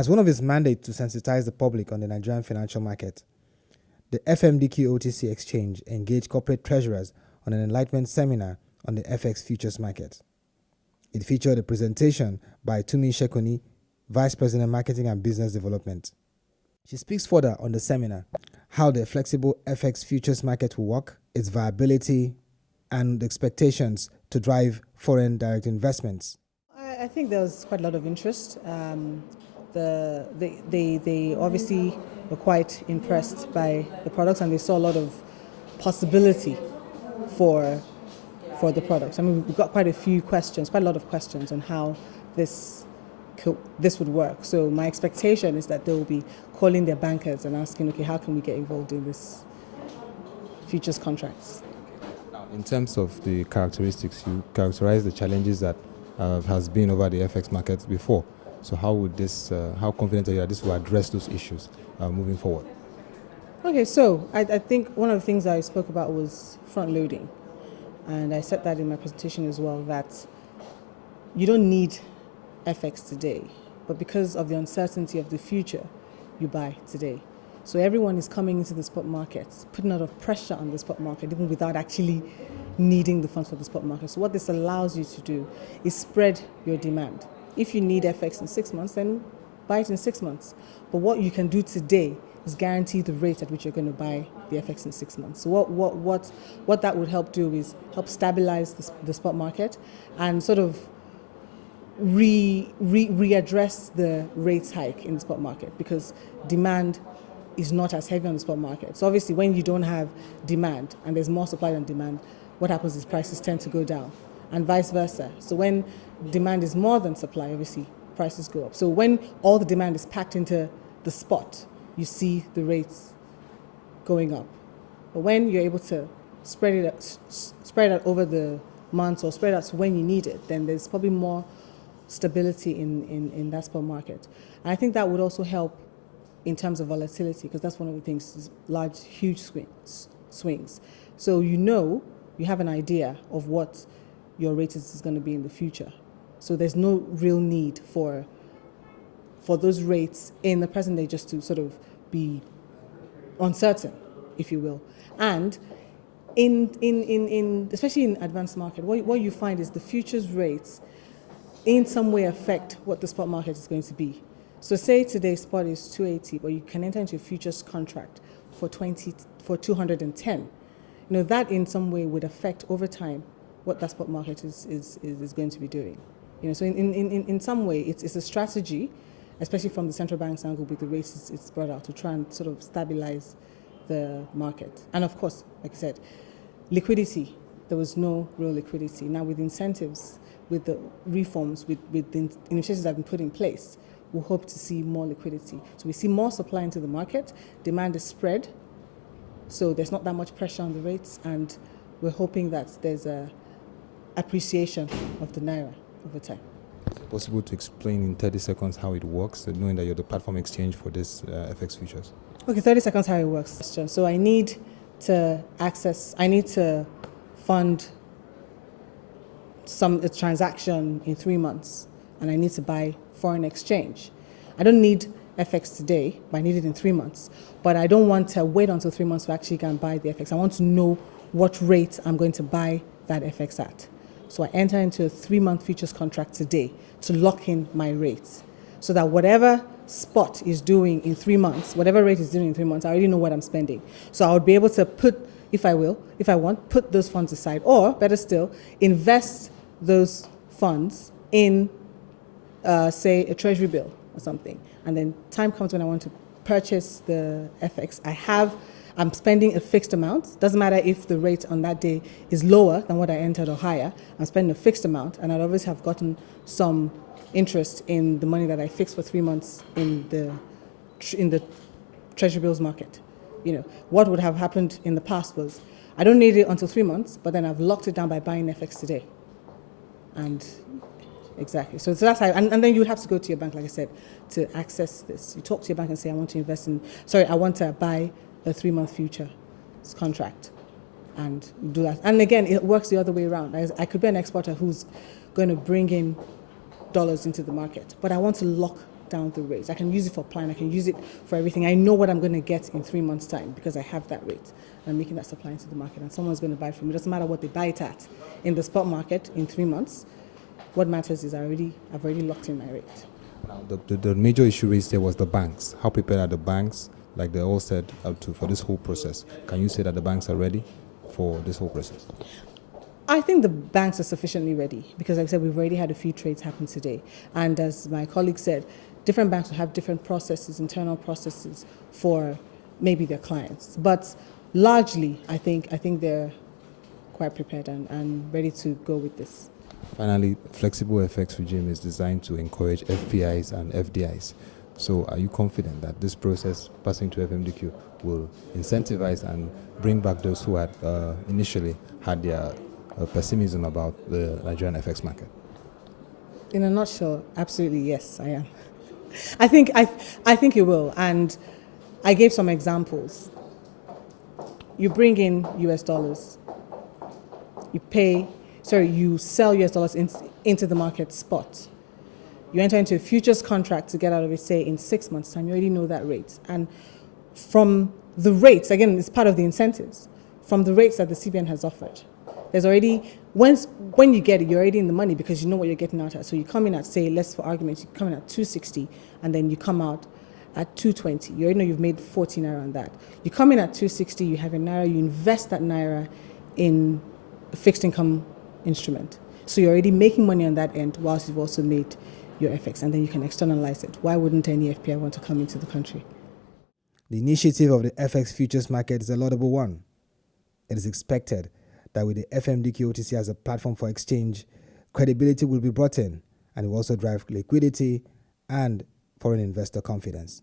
As one of its mandates to sensitize the public on the Nigerian financial market, the FMDQ OTC exchange engaged corporate treasurers on an enlightenment seminar on the FX futures market. It featured a presentation by Tumi Shekoni, Vice President Marketing and Business Development. She speaks further on the seminar, how the flexible FX futures market will work, its viability, and expectations to drive foreign direct investments. I think there was quite a lot of interest. They obviously were quite impressed by the products, and they saw a lot of possibility for the products. I mean, we've got quite a lot of questions on how this would work. So my expectation is that they will be calling their bankers and asking, okay, how can we get involved in this futures contracts? In terms of the characteristics, you characterize the challenges that has been over the FX markets before. So how confident are you that this will address those issues moving forward? Okay, so I think one of the things I spoke about was front loading. And I said that in my presentation as well, that you don't need FX today, but because of the uncertainty of the future, you buy today. So everyone is coming into the spot market, putting a lot of pressure on the spot market, even without actually needing the funds for the spot market. So what this allows you to do is spread your demand. If you need FX in 6 months, then buy it in 6 months. But what you can do today is guarantee the rate at which you're going to buy the FX in 6 months. So what that would help do is help stabilize the spot market and sort of readdress the rates hike in the spot market, because demand is not as heavy on the spot market. So obviously when you don't have demand and there's more supply than demand, what happens is prices tend to go down, and vice versa. So when demand is more than supply, obviously prices go up. So when all the demand is packed into the spot, you see the rates going up. But when you're able to spread it out over the months, or spread out to when you need it, then there's probably more stability in that spot market. And I think that would also help in terms of volatility, because that's one of the things, is large, huge swings. So you have an idea of what your rate is going to be in the future. So there's no real need for those rates in the present day just to sort of be uncertain, if you will. And especially in advanced market, what you find is the futures rates in some way affect what the spot market is going to be. So say today's spot is 280, but you can enter into a futures contract for 210. That in some way would affect over time what that spot market is going to be doing. So in some way it's a strategy, especially from the central bank's angle with the rates it's brought out, to try and sort of stabilize the market. And of course, like I said, liquidity, there was no real liquidity. Now with incentives, with the reforms, with the initiatives that have been put in place, we hope to see more liquidity. So we see more supply into the market, demand is spread, so there's not that much pressure on the rates, and we're hoping that there's a appreciation of the Naira over time. Is it possible to explain in 30 seconds how it works, knowing that you're the platform exchange for this FX futures? Okay, 30 seconds how it works. So I need to fund a transaction in 3 months, and I need to buy foreign exchange. I don't need FX today, but I need it in 3 months. But I don't want to wait until 3 months to actually go and buy the FX. I want to know what rate I'm going to buy that FX at. So I enter into a 3-month futures contract today to lock in my rates, so that whatever spot is doing in 3 months, whatever rate is doing in 3 months, I already know what I'm spending. So I would be able to put those funds aside, or better still, invest those funds in, say, a treasury bill or something. And then time comes when I want to purchase the FX. I'm spending a fixed amount. Doesn't matter if the rate on that day is lower than what I entered or higher. I'm spending a fixed amount, and I'd always have gotten some interest in the money that I fixed for 3 months in the treasury bills market. What would have happened in the past was I don't need it until 3 months, but then I've locked it down by buying FX today. And exactly. So that's how, and then you would have to go to your bank, like I said, to access this. You talk to your bank and say, I want to buy a 3-month future contract, and do that. And again, it works the other way around. I could be an exporter who's going to bring in dollars into the market, but I want to lock down the rates. I can use it for plan. I can use it for everything. I know what I'm going to get in 3 months' time because I have that rate. I'm making that supply into the market, and someone's going to buy it from me. It doesn't matter what they buy it at in the spot market in 3 months. What matters is I've already locked in my rate. Now, the major issue raised there was the banks. How prepared are the banks, like they all said, for this whole process? Can you say that the banks are ready for this whole process? I think the banks are sufficiently ready because, like I said, we've already had a few trades happen today. And as my colleague said, different banks will have different processes, internal processes for maybe their clients. But largely, I think they're quite prepared and ready to go with this. Finally, flexible FX regime is designed to encourage FPIs and FDIs. So are you confident that this process passing to FMDQ will incentivize and bring back those who had initially had their pessimism about the Nigerian FX market? In a nutshell, absolutely yes, I am. I think it will, and I gave some examples. You bring in US dollars, you sell US dollars into the market spot. You enter into a futures contract to get out of it, say, in 6 months' time. You already know that rate. And from the rates, again, it's part of the incentives, from the rates that the CBN has offered, there's already, when you get it, you're already in the money because you know what you're getting out at. So you come in at, say, let's for argument, you come in at 260, and then you come out at 220. You already know you've made 14 naira on that. You come in at 260, you have a naira, you invest that naira in a fixed income instrument. So you're already making money on that end whilst you've also made your FX, and then you can externalize it. Why wouldn't any FPI want to come into the country? The initiative of the FX futures market is a laudable one. It is expected that with the FMDQ OTC as a platform for exchange, credibility will be brought in, and it will also drive liquidity and foreign investor confidence.